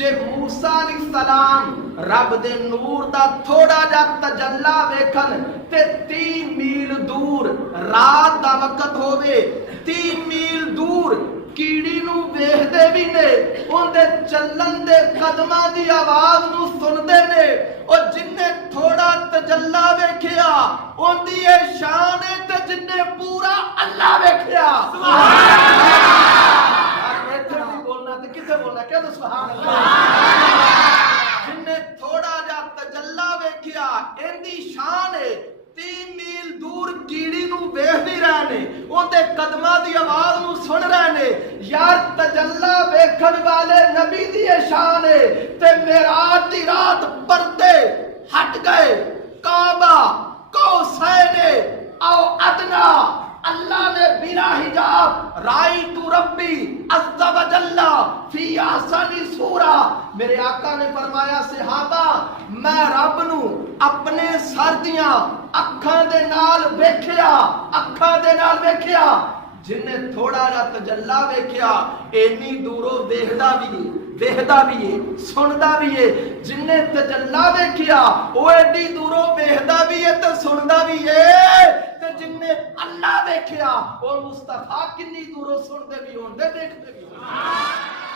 जे मूसा अलैहिस्सलाम रब दे नूर दा थोड़ा जा तजल्ला वेखन ते 30 मील दूर रात दा वक्त होवे, 30 मील दूर कीड़ी नू वेखदे भी ने, उनदे चलन दे कदमां दी आवाज नू सुनदे ने। और जिन्ने थोड़ा तजल्ला वेखिया उनदी ये शान है ते जिन्ने पूरा अल्लाह वेखिया सुभान अल्लाह। इत्थे नहीं बोलना ते किथे बोलना, कह दो सुभान अल्लाह। जिन्ने थोड़ा जा तजल्ला वेखिया इंदी शान है, 30 मील दूर कीड़ी नू वेख भी रहे ने, उनदे कदमां दी आवाज नू सुन रहे ने। यार तजल्ला वेखन वाले नबी दी शान है ते मेराज दी रात पर्दे हट गए, काबा कौसैन औ अदना, अल्लाह ने बिना हिजाब राई तू रब्बी अज़्ज़ा व जल्ला फी आसानी सूरा। मेरे आका ने फरमाया सहाबा मैं रब नू अपने सर दियां अखां दे नाल वेखिया, अखां दे नाल वेखिया। जिन्ने थोड़ा जा तजल्ला वेखिया इन्नी दूरों वेखदा भी है सुनदा भी है। जिन्ने तजल्ला वेखिया वो एडी दूरों वेखदा भी है ते सुनदा भी है। ते जिन्ने अल्लाह वेखिया वो मुस्तफा किन्नी दूरों सुनदे भी होंदे देखदे भी होंदे।